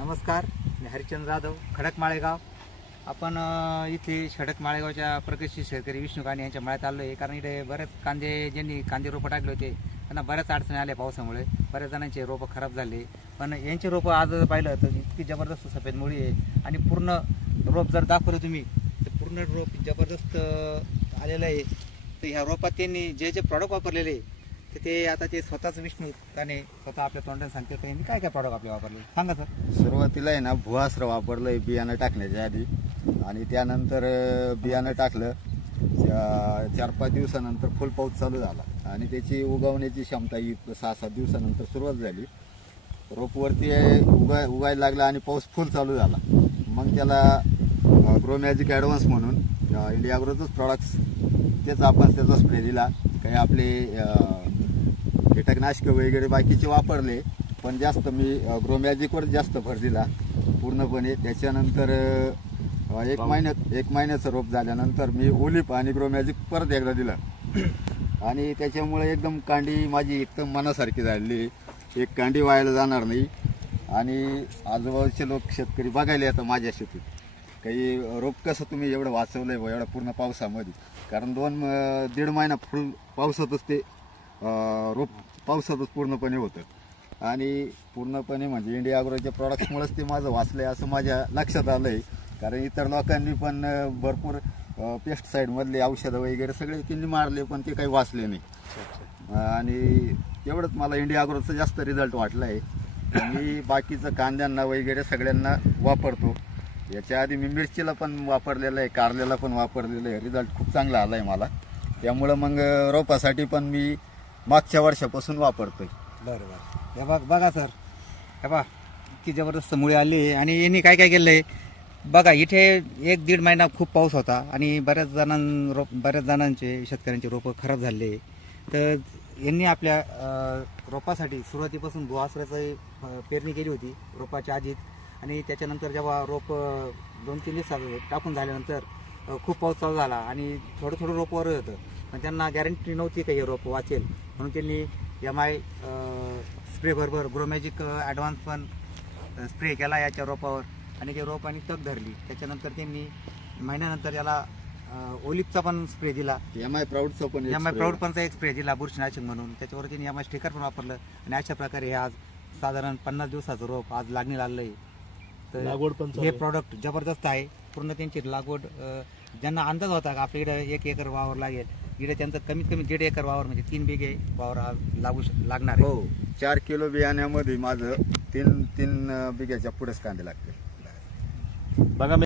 नमस्कार, मी हरिचंद्र जाधव, खडक माळेगाव. आपण इथे खडक माळेगावच्या प्रगतशील शेतकरी विष्णू काणे यांच्या मळ्यात आलो आहे. कारण इथे बरेच ज्यांनी कांदे रोपं टाकले होते त्यांना बऱ्याच अडचणी आल्या पावसामुळे. बऱ्याच जणांचे रोपं खराब झाले, पण यांचे रोपं आज पाहिलं तर इतकी जबरदस्त सफेद मुळी आहे आणि पूर्ण रोप जर दाखवलं तुम्ही तर पूर्ण रोप जबरदस्त आलेलं आहे. तर ह्या रोपात त्यांनी जे जे प्रॉडक्ट वापरलेले तर ते आता ते स्वतःच विष्णू काणे स्वतः आपल्या तोंडाने सांगते. त्यांनी काय काय प्रॉडक्ट आपले वापरले सांगा सर. सुरुवातीला आहे ना भुआस्त्र वापरलंय बियाणं टाकण्याच्या आधी, आणि त्यानंतर बियाणं टाकलं. 4-5 दिवसानंतर फुल पाऊस चालू झाला आणि त्याची उगवण्याची क्षमता ही 6-7 दिवसानंतर सुरुवात झाली. रोपवरती उगायला लागला आणि पाऊस फुल चालू झाला. मग त्याला ग्रोमॅजिक ॲडव्हान्स म्हणून इंडिया ॲग्रोचंच प्रॉडक्ट्स त्याचा स्प्रे दिला. काही आपले कीटकनाशक वगैरे बाकीचे वापरले, पण जास्त मी ग्रोमॅजिकवर जास्त भर दिला पूर्णपणे. त्याच्यानंतर एक महिन्याचं रोप झाल्यानंतर मी ओलिप आणि ग्रोमॅजिक परत एकदा दिलं आणि त्याच्यामुळे एकदम कांडी माझी एकदम मनासारखी झाली. एक कांडी व्हायला जाणार नाही. आणि आजूबाजूचे लोक शेतकरी बघायला येतं माझ्या शेतीत काही रोप कसं तुम्ही एवढं वाचवलंय एवढं पूर्ण पावसामध्ये. कारण 2-1.5 महिना फुल पावसातच ते रोप पावसातच पूर्णपणे होतं आणि पूर्णपणे म्हणजे इंडिया ॲग्रोच्या प्रॉडक्ट्समुळेच ते माझं वाचलंय असं माझ्या लक्षात आलंय. कारण इतर लोकांनी पण भरपूर पेस्टिसाईडमधले औषधं वगैरे सगळे त्यांनी मारले, पण ते काही वाचले नाही. आणि एवढंच मला इंडिया ॲग्रोचा जास्त रिझल्ट वाटला आहे. मी बाकीचं कांद्यांना वगैरे सगळ्यांना वापरतो. याच्या आधी मी मिरचीला पण वापरलेलं आहे, कारल्याला पण वापरलेलं आहे. रिझल्ट खूप चांगला आला आहे मला. त्यामुळं मग रोपासाठी पण मी मागच्या वर्षापासून वापरतोय. बरं हे बघा सर, हे बघा इतकी जबरदस्त मुळे आली. आणि यांनी काय काय केलं आहे बघा. इथे 1-1.5 महिना खूप पाऊस होता आणि बऱ्याच जणांचे शेतकऱ्यांचे रोपं खराब झाले. तर यांनी आपल्या रोपासाठी सुरुवातीपासून भुआस्त्राची पेरणी केली होती रोपाच्या आधीच. आणि त्याच्यानंतर जेव्हा रोप 2-3 दिवसात टाकून झाल्यानंतर खूप पाऊस चालू झाला आणि थोडं रोपवर होतं, पण त्यांना गॅरंटी नव्हती का हे रोप वाचेल. म्हणून त्यांनी MI स्प्रे बरोबर ग्रोमॅजिक ॲडव्हान्स पण स्प्रे केला याच्या रोपावर आणि ते रोपाने तग धरली. त्याच्यानंतर त्यांनी महिन्यानंतर याला ओलिपचा पण स्प्रे दिला. MI प्राऊड पणचा एक स्प्रे दिला बुरशीनाशक म्हणून. त्याच्यावर त्यांनी MI स्टिकर पण वापरलं आणि अशा प्रकारे हे आज साधारण 50 दिवसाचं रोप आज लागणी लागलं आहे. तर हे प्रॉडक्ट जबरदस्त आहे. पूर्ण त्यांची लागवड ज्यांना अंदाज होता का आपल्या इकडे 1 एकर वावर लागेल, इकडे त्यांचं कमीत कमी 1.5 एकर वावर म्हणजे 3 बिघे वावर लागणार आहे. हो, 4 किलो बियाण्यामध्ये माझं 3 बिघ्याच्या पुढेच कांदे लागते. बघा.